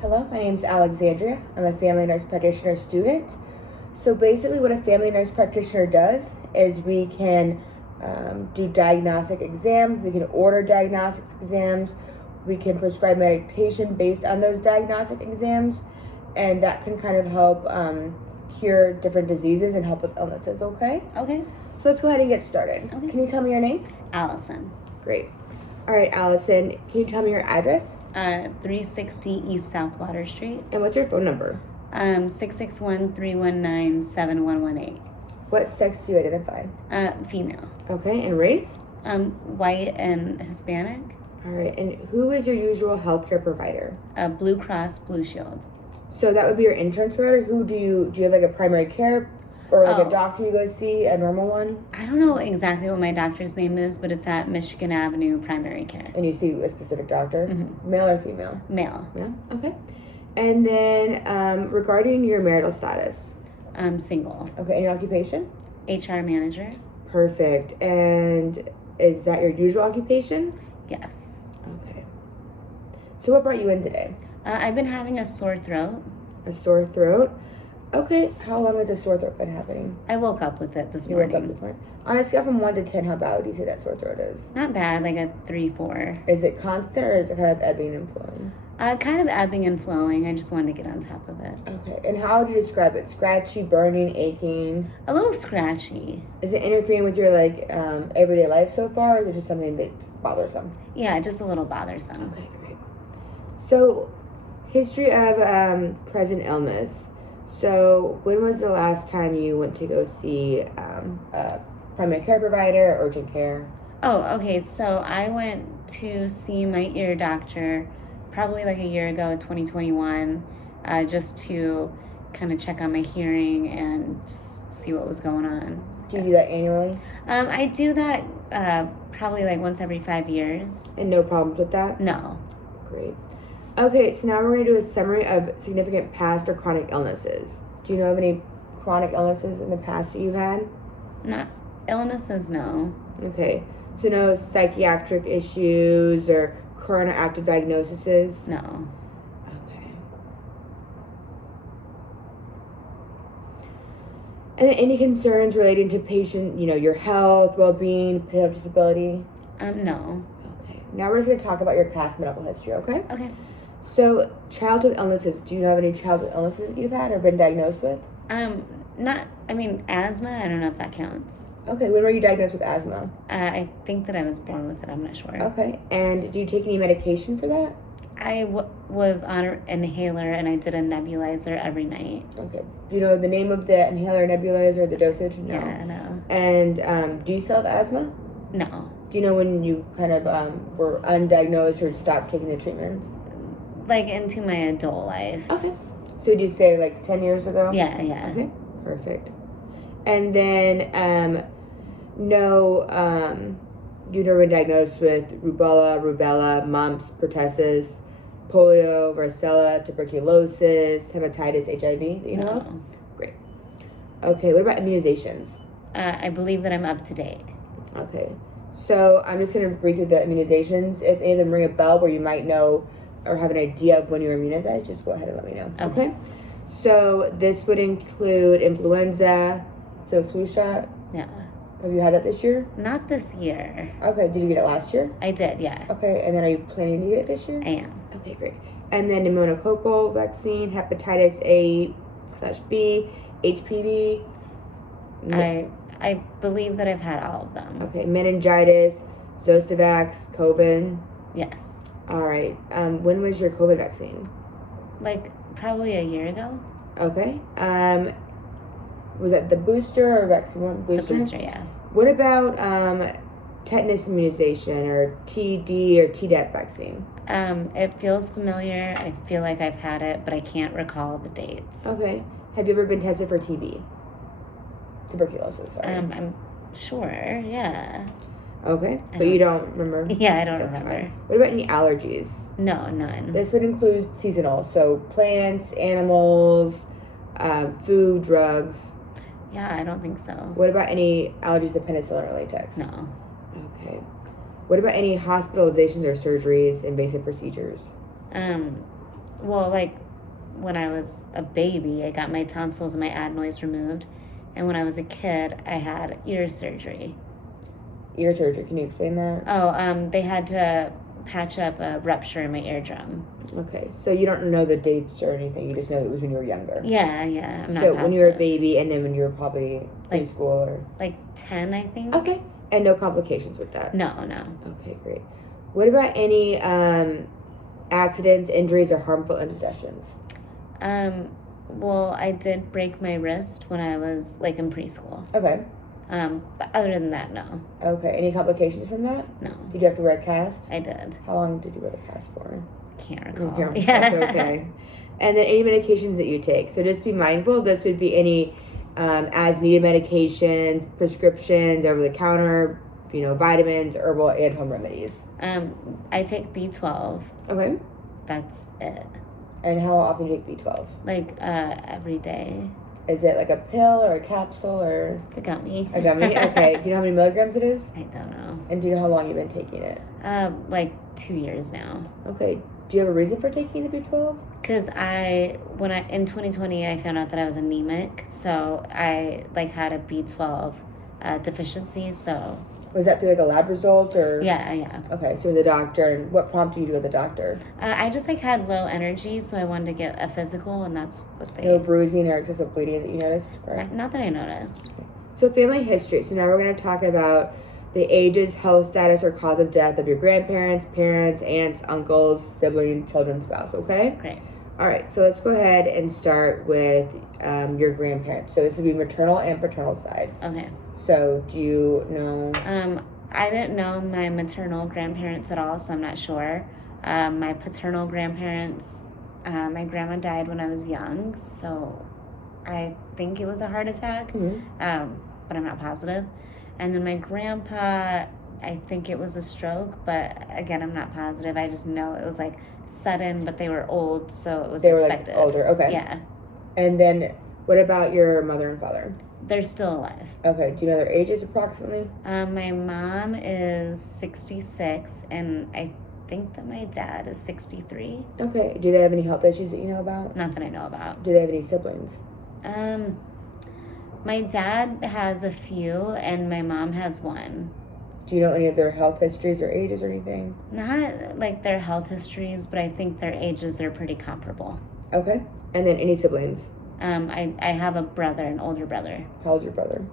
Hello, my name is Alexandria. I'm a family nurse practitioner student. So basically what a family nurse practitioner does is we can do diagnostic exams, we can order diagnostic exams, we can prescribe medication based on those diagnostic exams, and that can kind of help cure different diseases and help with illnesses, okay? Okay. So let's go ahead and get started. Okay. Can you tell me your name? Allison. Great. All right, Allison, can you tell me your address? 360 East South Water Street. And what's your phone number? 661-319-7118. What sex do you identify? Female. Okay, and race? White and Hispanic. All right, and who is your usual healthcare provider? Blue Cross Blue Shield. So that would be your insurance provider. Who do you have like a primary care or like a doctor you go see, a normal one? I don't know exactly what my doctor's name is, but it's at Michigan Avenue Primary Care. And you see a specific doctor? Mm-hmm. Male or female? Male. Yeah, okay. And then regarding your marital status? Single. Okay, and your occupation? HR manager. Perfect. And is that your usual occupation? Yes. Okay. So what brought you in today? I've been having a sore throat. A sore throat? Okay. How long has a sore throat been happening? I woke up with it this You morning. woke up this morning? On a scale from 1 to 10, how bad would you say that sore throat is? Not bad, like a 3-4. Is it constant or is it kind of ebbing and flowing? Kind of ebbing and flowing. I just wanted to get on top of it. Okay. And how would you describe it? Scratchy, burning, aching? A little scratchy. Is it interfering with your everyday life so far, or is it just something that's bothersome? Yeah, just a little bothersome. Okay, great. So, history of present illness. So, when was the last time you went to go see a primary care provider, urgent care? Oh, okay. So I went to see my ear doctor probably like a year ago, 2021, just to kind of check on my hearing and just see what was going on. Do you do that annually? I do that probably like once every 5 years. And no problems with that? No. Great. Okay, so now we're going to do a summary of significant past or chronic illnesses. Do you know of any chronic illnesses in the past that you've had? Not illnesses, no. Okay, so no psychiatric issues or current or active diagnoses? No. Okay. And then any concerns relating to patient, your health, well-being, potential disability? No. Okay. Now we're just going to talk about your past medical history, okay? Okay. So, childhood illnesses. Do you know of any childhood illnesses that you've had or been diagnosed with? Asthma, I don't know if that counts. Okay, when were you diagnosed with asthma? I think that I was born with it, I'm not sure. Okay, and do you take any medication for that? I was on an inhaler and I did a nebulizer every night. Okay. Do you know the name of the inhaler, nebulizer, the dosage? No. Yeah, no. And do you still have asthma? No. Do you know when you kind of were undiagnosed or stopped taking the treatments? Like into my adult life. Okay. So would you say like 10 years ago? Yeah. Okay, perfect. And then you've never been diagnosed with rubella, mumps, pertussis, polio, varicella, tuberculosis, hepatitis, HIV that you know of? Great. Okay, what about immunizations? I believe that I'm up to date. Okay. So I'm just going to read through the immunizations. If any of them ring a bell where you might know or have an idea of when you were immunized, just go ahead and let me know. Okay? So this would include influenza, so flu shot. Yeah. Have you had it this year? Not this year. Okay, did you get it last year? I did, yeah. Okay, and then are you planning to get it this year? I am. Okay, great. And then pneumococcal vaccine, hepatitis A/B, HPV. I believe that I've had all of them. Okay, meningitis, Zostavax, COVID. Yes. All right. When was your COVID vaccine? Like probably a year ago. Okay. Was that the booster or vaccine one? Booster? The booster, yeah. What about tetanus immunization or TD or Tdap vaccine? It feels familiar. I feel like I've had it, but I can't recall the dates. Okay. Have you ever been tested for TB? Tuberculosis, sorry. I'm sure, yeah. Okay, but you don't remember? Yeah, I don't That's remember. Fine. What about any allergies? No, none. This would include seasonal, so plants, animals, food, drugs. Yeah, I don't think so. What about any allergies to penicillin or latex? No. Okay. What about any hospitalizations or surgeries, invasive procedures? Well, like when I was a baby, I got my tonsils and my adenoids removed. And when I was a kid, I had ear surgery. Ear surgery, can you explain that? Oh, they had to patch up a rupture in my eardrum. Okay, so you don't know the dates or anything. You just know it was when you were younger. Yeah, I'm not So positive. when you were a baby, and then when you were probably Like- preschool or... Like 10, I think. Okay, and no complications with that? No. Okay, great. What about any accidents, injuries, or harmful indigestions? Well, I did break my wrist when I was like in preschool. Okay. But other than that, no. Okay, any complications from that? No. Did you have to wear a cast? I did. How long did you wear the cast for? Can't You recall. can't remember. That's okay. And then any medications that you take. So just be mindful. This would be any as needed medications, prescriptions, over the counter, vitamins, herbal, and home remedies. I take B12. Okay. That's it. And how often do you take B12? Like every day. Is it like a pill or a capsule or It's a gummy. a gummy? Okay. Do you know how many milligrams it is? I don't know. And do you know how long you've been taking it? Like 2 years now. Okay. Do you have a reason for taking the B12? Because in 2020, I found out that I was anemic, so I had a B12 deficiency. So Was that through like a lab result or? yeah. Okay, so the doctor, and what prompted you to go to the doctor? I just had low energy, so I wanted to get a physical, and that's what they. No bruising or excessive bleeding that you noticed, correct? Not that I noticed. So family history. So now we're going to talk about the ages, health status, or cause of death of your grandparents, parents, aunts, uncles, siblings, children, spouse. Okay. Great. All right. So let's go ahead and start with your grandparents. So this would be maternal and paternal side. Okay. So do you know? I didn't know my maternal grandparents at all, so I'm not sure. My paternal grandparents, my grandma died when I was young, so I think it was a heart attack, but I'm not positive. And then my grandpa, I think it was a stroke, but again, I'm not positive. I just know it was sudden, but they were old, so it was They expected. were older. Okay. Yeah. And then what about your mother and father? They're still alive. Okay. Do you know their ages approximately? My mom is 66, and I think that my dad is 63. Okay. Do they have any health issues that you know about? Not that I know about. Do they have any siblings? My dad has a few, and my mom has one. Do you know any of their health histories or ages or anything? Not their health histories, but I think their ages are pretty comparable. Okay. And then any siblings? I have a brother, an older brother. How old's your brother?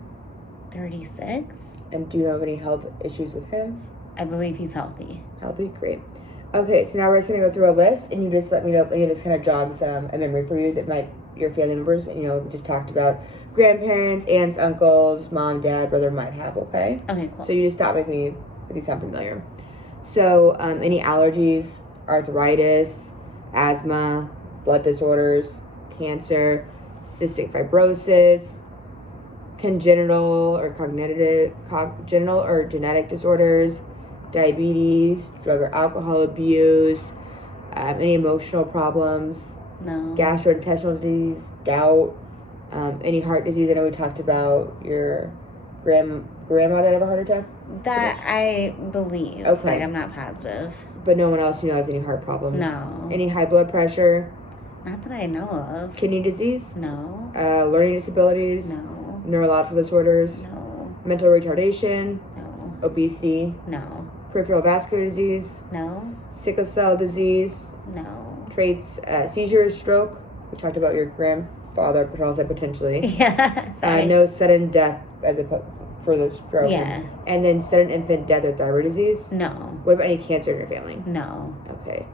36. And do you know of any health issues with him? I believe he's healthy. Healthy, great. Okay, so now we're just going to go through a list, and you just let me know if any of this kind of jogs a memory for you that might your family members, we just talked about grandparents, aunts, uncles, mom, dad, brother might have, okay? Okay, cool. So you just stop with me if these sound familiar. So any allergies, arthritis, asthma, blood disorders, cancer, cystic fibrosis, congenital or genetic disorders, diabetes, drug or alcohol abuse, any emotional problems, No. gastrointestinal disease, gout, any heart disease. I know we talked about your grandma that had a heart attack, That I believe. Okay. I'm not positive. but no one else has any heart problems. No. Any high blood pressure, Not that I know of. kidney disease, No. learning disabilities, No. neurological disorders, No. mental retardation, No. obesity, No. peripheral vascular disease, No. sickle cell disease, No. traits, seizures, stroke. We talked about your grandfather, paternal side potentially. Yeah. Sorry. No sudden death for the stroke. Yeah. And then sudden infant death or thyroid disease. No. What about any cancer in your family? No. Okay.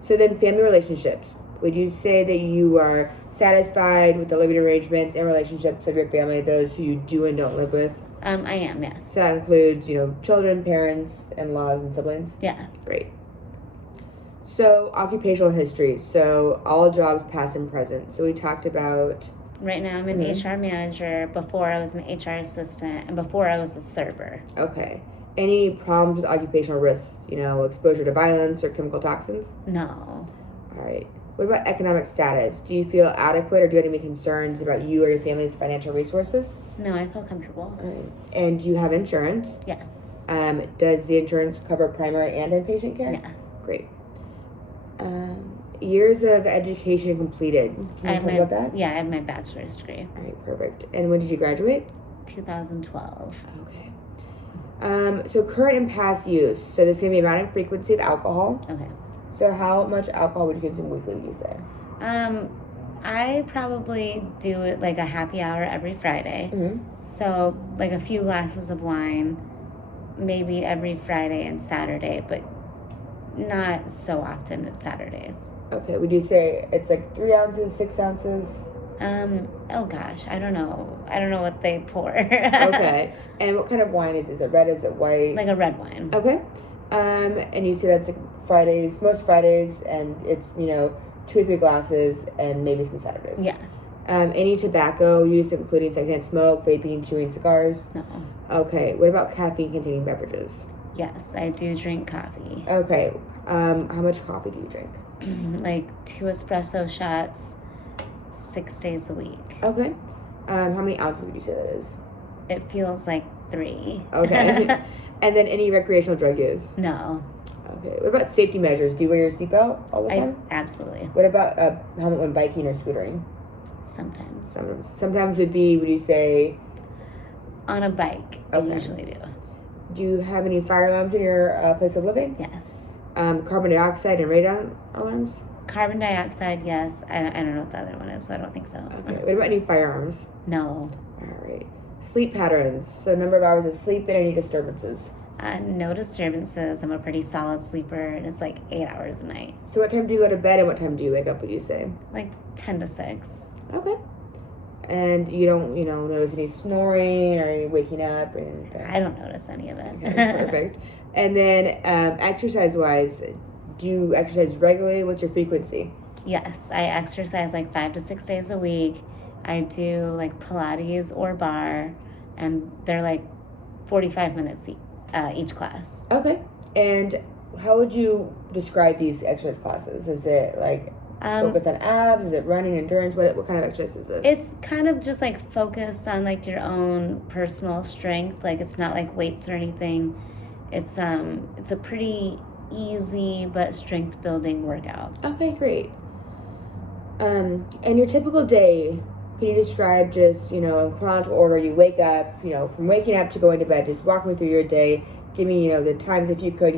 So then family relationships. Would you say that you are satisfied with the living arrangements and relationships of your family, those who you do and don't live with? I am, yes. So that includes, children, parents, in-laws, and siblings? Yeah. Great. So occupational history. So all jobs past and present. So we talked about... Right now I'm an HR manager. Before I was an HR assistant, and before I was a server. Okay. Any problems with occupational risks? Exposure to violence or chemical toxins? No. All right. What about economic status? Do you feel adequate, or do you have any concerns about you or your family's financial resources? No, I feel comfortable. All right. And do you have insurance? Yes. Does the insurance cover primary and inpatient care? Yeah. Great. Years of education completed. Can you talk about that? Yeah, I have my bachelor's degree. All right, perfect. And when did you graduate? 2012. Okay. So current and past use. So this is going to be amount and frequency of alcohol. Okay. So how much alcohol would you consume weekly, would you say? I probably do it like a happy hour every Friday. Mm-hmm. So like a few glasses of wine, maybe every Friday and Saturday, but not so often at Saturdays. Okay, would you say it's like 3 ounces, 6 ounces? Oh gosh, I don't know. I don't know what they pour. Okay. And what kind of wine is it? Is it red? Is it white? Like a red wine. Okay. And you say that's like Fridays, most Fridays, and it's, 2 or 3 glasses and maybe some Saturdays. Yeah. Any tobacco use, including secondhand smoke, vaping, chewing cigars? No. Okay. What about caffeine-containing beverages? Yes, I do drink coffee. Okay. How much coffee do you drink? Like 2 espresso shots, 6 days a week. Okay. How many ounces would you say that is? It feels like 3. Okay. And then any recreational drug use? No. Okay. What about safety measures? Do you wear your seatbelt all the time? Absolutely. What about helmet when biking or scootering? Sometimes. Sometimes would you say? On a bike, Okay. I usually do. Do you have any fire alarms in your place of living? Yes. Carbon dioxide and radon alarms? Carbon dioxide, yes. I don't know what the other one is, so I don't think so. Okay. What about any firearms? No. All right. Sleep patterns. So number of hours of sleep and any disturbances. No disturbances. I'm a pretty solid sleeper, and it's like 8 hours a night. So what time do you go to bed and what time do you wake up, would you say? Like 10 to 6. Okay. And you don't, notice any snoring or any waking up or anything? I don't notice any of it. Okay, perfect. And then exercise-wise, do you exercise regularly? What's your frequency? Yes, I exercise like 5 to 6 days a week. I do like Pilates or bar, and they're like 45 minutes each class. Okay. And how would you describe these exercise classes? Is it like focus on abs? Is it running, endurance? What kind of exercise is this? It's kind of just like focused on like your own personal strength. Like it's not like weights or anything. It's a pretty easy but strength building workout. Okay, great. And your typical day, can you describe just, in chronological order, you wake up, from waking up to going to bed, just walk me through your day. Give me, the times if you could,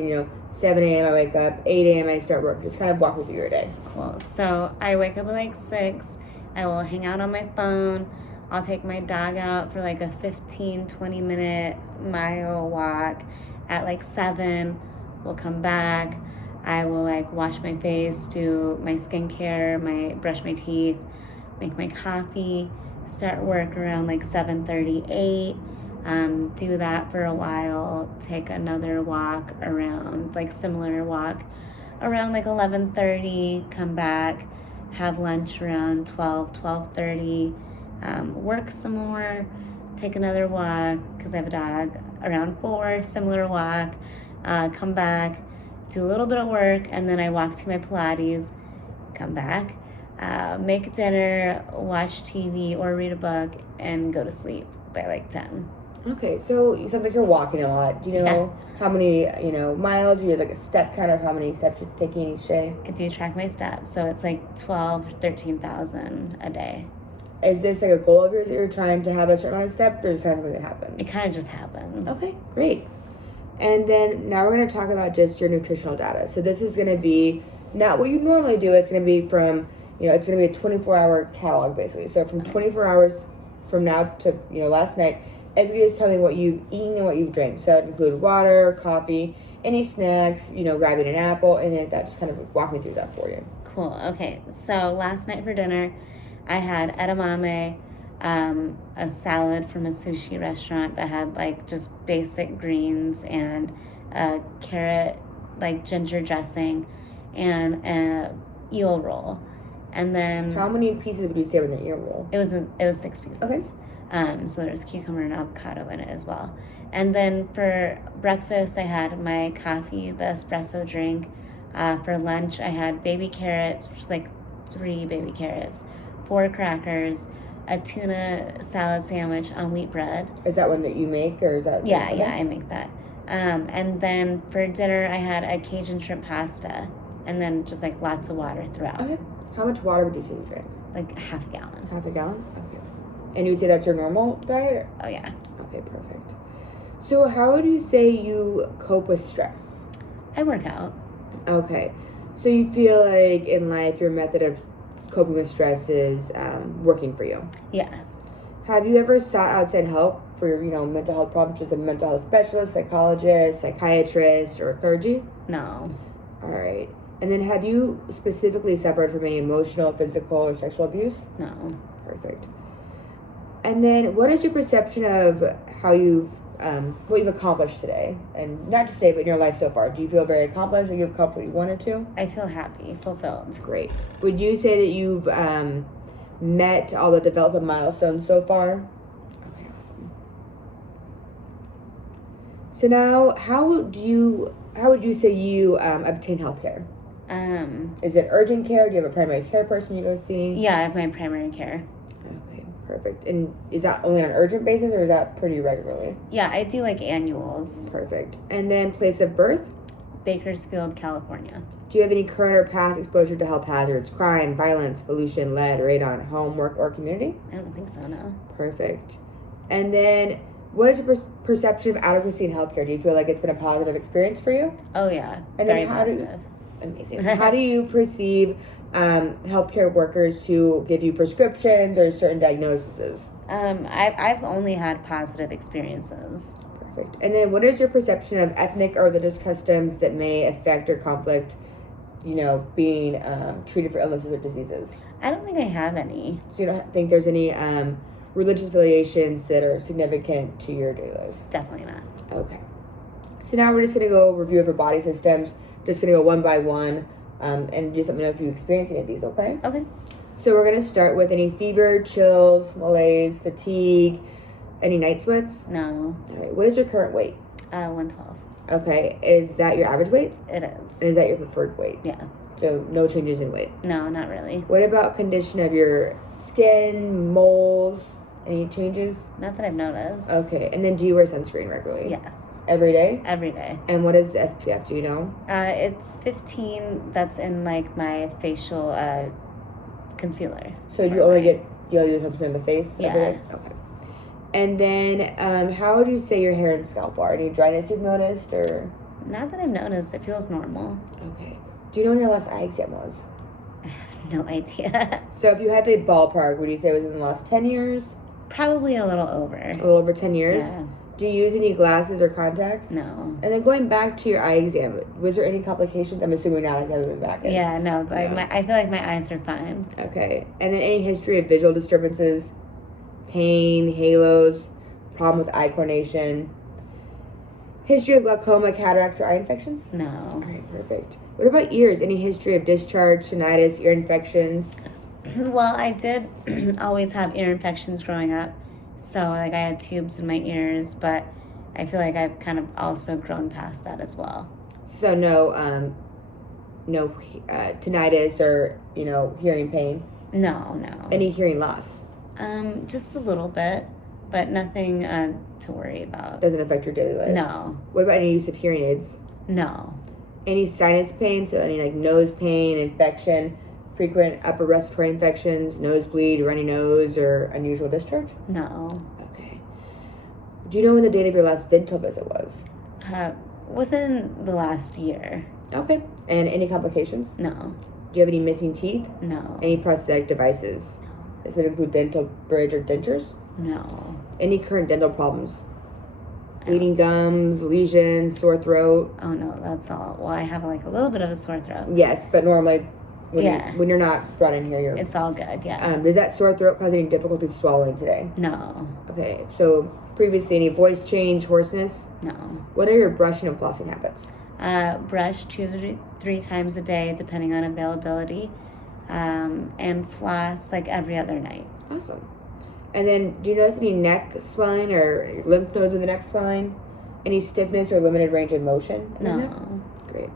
7 a.m. I wake up, 8 a.m. I start work. Just kind of walk me through your day. Cool. So I wake up at like 6. I will hang out on my phone. I'll take my dog out for like a 15, 20 minute mile walk. At like 7, we'll come back. I will like wash my face, do my skincare, brush my teeth, make my coffee, start work around like 7:38. Do that for a while, take another walk around, like similar walk, around like 11:30, come back, have lunch around 12:30, work some more, take another walk, because I have a dog, around 4, similar walk, come back, do a little bit of work, and then I walk to my Pilates, come back, make dinner, watch TV or read a book, and go to sleep by like 10. Okay, so it sounds like you're walking a lot. Do you know how many, miles? You're like a step counter of how many steps you're taking each day? I do track my steps, so it's like 12, 13,000 a day. Is this like a goal of yours that you're trying to have a certain amount of steps, or is it kind of something that happens? It kind of just happens. Okay, great. And then now we're going to talk about just your nutritional data. So this is going to be not what you normally do. It's going to be from, it's going to be a 24-hour catalog basically. So from 24 hours from now to, last night, if you could just tell me what you've eaten and what you've drank. So it include water, coffee, any snacks, grabbing an apple, and then that. Just kind of walk me through that for you. Cool. Okay. So last night for dinner, I had edamame, a salad from a sushi restaurant that had like just basic greens and carrot, like ginger dressing, and an eel roll. And then how many pieces would you say were in the eel roll? It was 6 pieces. Okay. So there was cucumber and avocado in it as well. And then for breakfast, I had my coffee, the espresso drink. For lunch, I had baby carrots, which is like 3 baby carrots, 4 crackers, a tuna salad sandwich on wheat bread. Is that one that you make, or is that? Yeah, I make that. And then for dinner, I had a Cajun shrimp pasta and then just like lots of water throughout. Okay. How much water would you say you drink? Like half a gallon. Half a gallon? Okay. And you would say that's your normal diet? Oh yeah. Okay, perfect. So how would you say you cope with stress? I work out. Okay. So you feel like in life your method of coping with stress is working for you? Yeah. Have you ever sought outside help for your, mental health problems, just a mental health specialist, psychologist, psychiatrist, or clergy? No. All right. And then have you specifically suffered from any emotional, physical, or sexual abuse? No. Perfect. And then what is your perception of how what you've accomplished today? And not just today, but in your life so far. Do you feel very accomplished? Are you accomplished what you wanted to? I feel happy, fulfilled. Great. Would you say that you've met all the development milestones so far? Okay, awesome. So now, how would you say you obtain health care? Is it urgent care? Do you have a primary care person you go see? Yeah, I have my primary care. Okay, perfect. And is that only on an urgent basis, or is that pretty regularly? Yeah, I do like annuals. Perfect. And then place of birth? Bakersfield, California. Do you have any current or past exposure to health hazards, crime, violence, pollution, lead, radon, home, work, or community? I don't think so, no. Perfect. And then, what is your perception of adequacy in healthcare? Do you feel like it's been a positive experience for you? Oh, yeah. And Very then how positive. Amazing. How do you perceive healthcare workers who give you prescriptions or certain diagnoses? I've only had positive experiences. Perfect. And then what is your perception of ethnic or religious customs that may affect or conflict, being treated for illnesses or diseases? I don't think I have any. So you don't think there's any religious affiliations that are significant to your daily life? Definitely not. Okay. So now we're just going to go review of your body systems. Just going to go one by one and just let me know if you experience any of these, okay? Okay. So we're going to start with any fever, chills, malaise, fatigue, any night sweats? No. All right. What is your current weight? 112. Okay. Is that your average weight? It is. And is that your preferred weight? Yeah. So no changes in weight? No, not really. What about condition of your skin, moles? Any changes? Not that I've noticed. Okay. And then do you wear sunscreen regularly? Yes. Every day? Every day. And what is the SPF? Do you know? It's 15. That's in like my facial concealer. So you only use sunscreen in the face? Yeah. Every day? Okay. And then how would you say your hair and scalp are? Any dryness you've noticed or? Not that I've noticed. It feels normal. Okay. Do you know when your last eye exam was? I have no idea. So if you had to ballpark, would you say it was in the last 10 years? Probably a little over. A little over 10 years? Yeah. Do you use any glasses or contacts? No. And then going back to your eye exam, was there any complications? I'm assuming not. Like you haven't been back in. Yeah, no. Like No. I feel like my eyes are fine. Okay. And then any history of visual disturbances, pain, halos, problem with eye coordination, history of glaucoma, cataracts, or eye infections? No. All right, perfect. What about ears? Any history of discharge, tinnitus, ear infections? Well, I did always have ear infections growing up. So, like, I had tubes in my ears, but I feel like I've kind of also grown past that as well. So no tinnitus or, hearing pain? No, no. Any hearing loss? Just a little bit, but nothing to worry about. Doesn't affect your daily life? No, What about any use of hearing aids? no, Any sinus pain? So any nose pain, infection, frequent upper respiratory infections, nosebleed, runny nose, or unusual discharge? no. Okay. Do you know when the date of your last dental visit was? Within the last year, Okay. And any complications? no, Do you have any missing teeth? no, Any prosthetic devices? This would include dental bridge or dentures? no. Any current dental problems? Bleeding gums, lesions, sore throat? Oh no, that's all. Well, I have like a little bit of a sore throat. Yes, but normally Yeah. when you're not brought in here, you're... It's all good, yeah. does that sore throat cause any difficulty swallowing today? No, Okay, so previously any voice change, hoarseness? no. What are your brushing and flossing habits? Brush 2 to 3 times a day, depending on availability, and floss like every other night. Awesome. And then, do you notice any neck swelling or lymph nodes in the neck swelling? Any stiffness or limited range of motion in the neck? No, Great.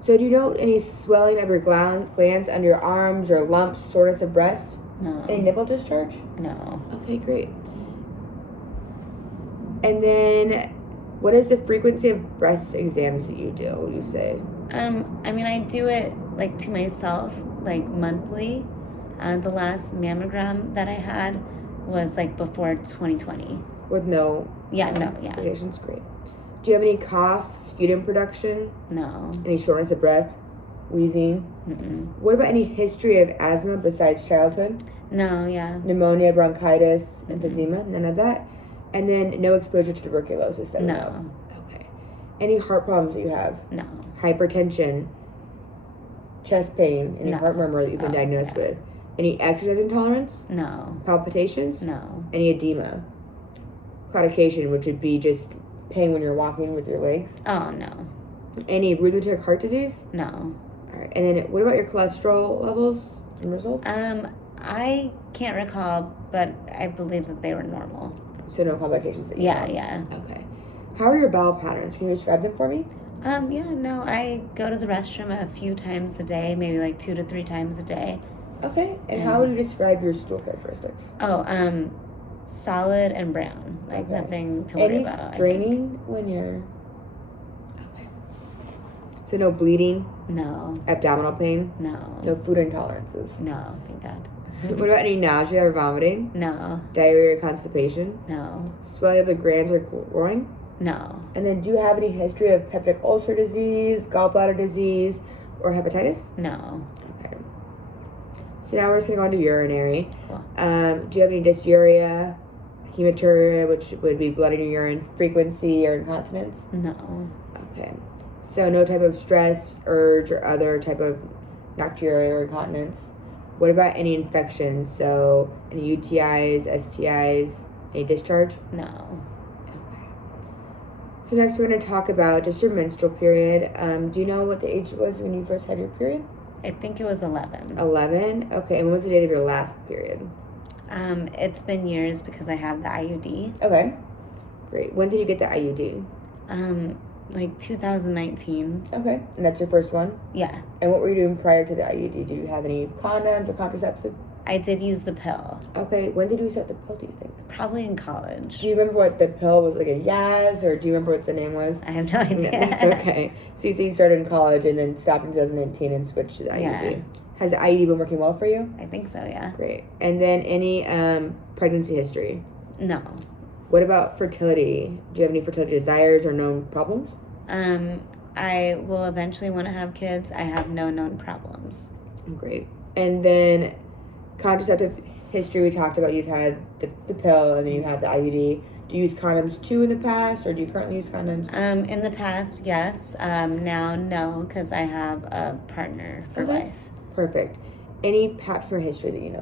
So do you note any swelling of your glands under your arms or lumps, soreness of breast? Any no, nipple discharge? no. Okay, great. And then, what is the frequency of breast exams that you do, would you say? I mean, I do it like to myself, like monthly. The last mammogram that I had was like before 2020. With no Yeah, complications? Great. Do you have any cough, sputum production? No. Any shortness of breath? Wheezing? Mm-mm. What about any history of asthma besides childhood? No, yeah. Pneumonia, bronchitis, Mm-mm. emphysema? None of that? And then no exposure to tuberculosis that we know of? No. Okay. Any heart problems that you have? No. Hypertension? Chest pain? Any No. heart murmur that you've been diagnosed yeah. with? Any exercise intolerance? No. Palpitations? No. Any edema? Claudication, which would be just pain when you're walking with your legs? Oh, no. Any rheumatoid heart disease? No. All right. And then what about your cholesterol levels and results? I can't recall, but I believe that they were normal. So no complications that you Yeah, have? yeah. Okay. How are your bowel patterns? Can you describe them for me? Yeah, no, I go to the restroom a few times a day, maybe like 2 to 3 times a day. Okay. And how would you describe your stool characteristics? Oh, solid and brown. Like Okay. nothing to worry Any about. straining when you're... Okay. So no bleeding, No, abdominal pain, no, no food intolerances. no, thank God. What about any nausea or vomiting? No, Diarrhea or constipation? no, Swelling of the glands or groin? no, And then do you have any history of peptic ulcer disease, gallbladder disease, or hepatitis? no. Okay. So now we're just going to go into urinary. Cool. Do you have any dysuria, hematuria, which would be blood in your urine, frequency, or incontinence? No, Okay. So no type of stress, urge, or other type of nocturia or incontinence. What about any infections? So any UTIs, STIs, any discharge? no. Okay. So next we're going to talk about just your menstrual period. Do you know what the age was when you first had your period? I think it was 11. 11. Okay. And when was the date of your last period? It's been years because I have the IUD. Okay. Great. When did you get the IUD? Like 2019. Okay. And that's your first one? Yeah, And what were you doing prior to the IUD? Did you have any condoms or contraceptive? I did use the pill. Okay. When did you start the pill, do you think? Probably in college. Do you remember what the pill was, like a Yaz, or do you remember what the name was? I have no idea. No, it's okay. So you say you started in college and then stopped in 2019 and switched to the IUD. Yeah. Has the IUD been working well for you? I think so, yeah. Great. And then any pregnancy history? No. What about fertility? Do you have any fertility desires or known problems? I will eventually want to have kids. I have no known problems. Great. And then contraceptive history, we talked about you've had the pill and then you had the IUD. Do you use condoms too in the past, or do you currently use condoms? In the past, yes. Now, no, because I have a partner for Okay. life. Perfect. Any pap smear history that you know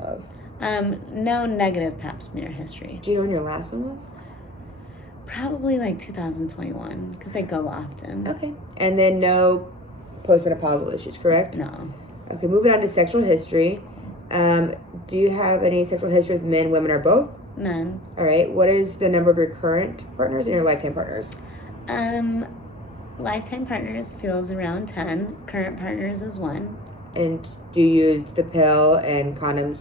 of? No negative pap smear history. Do you know when your last one was? Probably like 2021, because I go often. Okay. And then no postmenopausal issues, correct? No. Okay, moving on to sexual history. Do you have any sexual history with men, women, or both? Men. All right. What is the number of your current partners and your lifetime partners? Lifetime partners feels around 10. Current partners is 1. And do you use the pill and condoms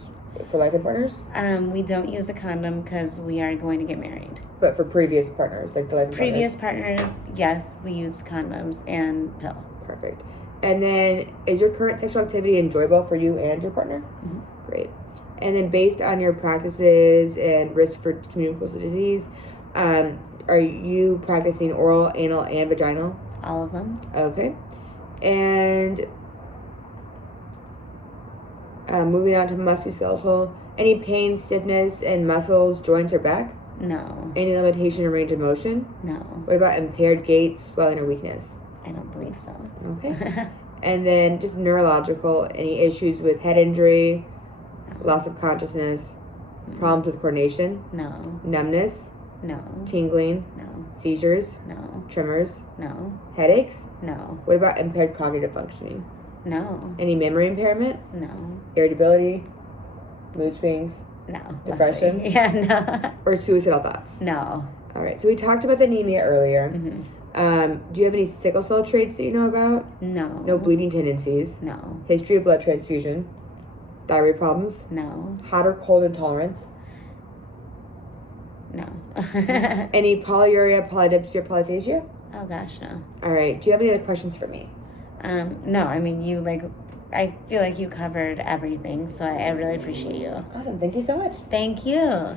for lifetime partners? We don't use a condom because we are going to get married. But for previous partners, like the lifetime Previous partners, yes, we use condoms and pill. partners? Perfect. And then, is your current sexual activity enjoyable for you and your partner? Mhm. Great. And then, based on your practices and risk for communicable disease, are you practicing oral, anal, and vaginal? All of them. Okay. And moving on to musculoskeletal, any pain, stiffness, in muscles, joints, or back? No. Any limitation in range of motion? No. What about impaired gait, swelling, or weakness? I don't believe so. Okay. And then just neurological, any issues with head injury, loss of consciousness, problems with coordination, No. numbness, No. tingling, No. seizures, No. tremors, No. headaches? No. What about impaired cognitive functioning? No. Any memory impairment, No. irritability, mood swings, No. Depression? Luckily. Yeah, or suicidal thoughts? no. No. All right, so we talked about the anemia earlier. Mm-hmm. Do you have any sickle cell traits that you know about? No. No bleeding tendencies, No. history of blood transfusion, thyroid problems, No. hot or cold intolerance, No. any polyuria, polydipsia, polyphagia? Oh gosh, no. All right, do you have any other questions for me? No, I mean, you I feel like you covered everything, so I really appreciate you. Awesome. Thank you so much. Thank you.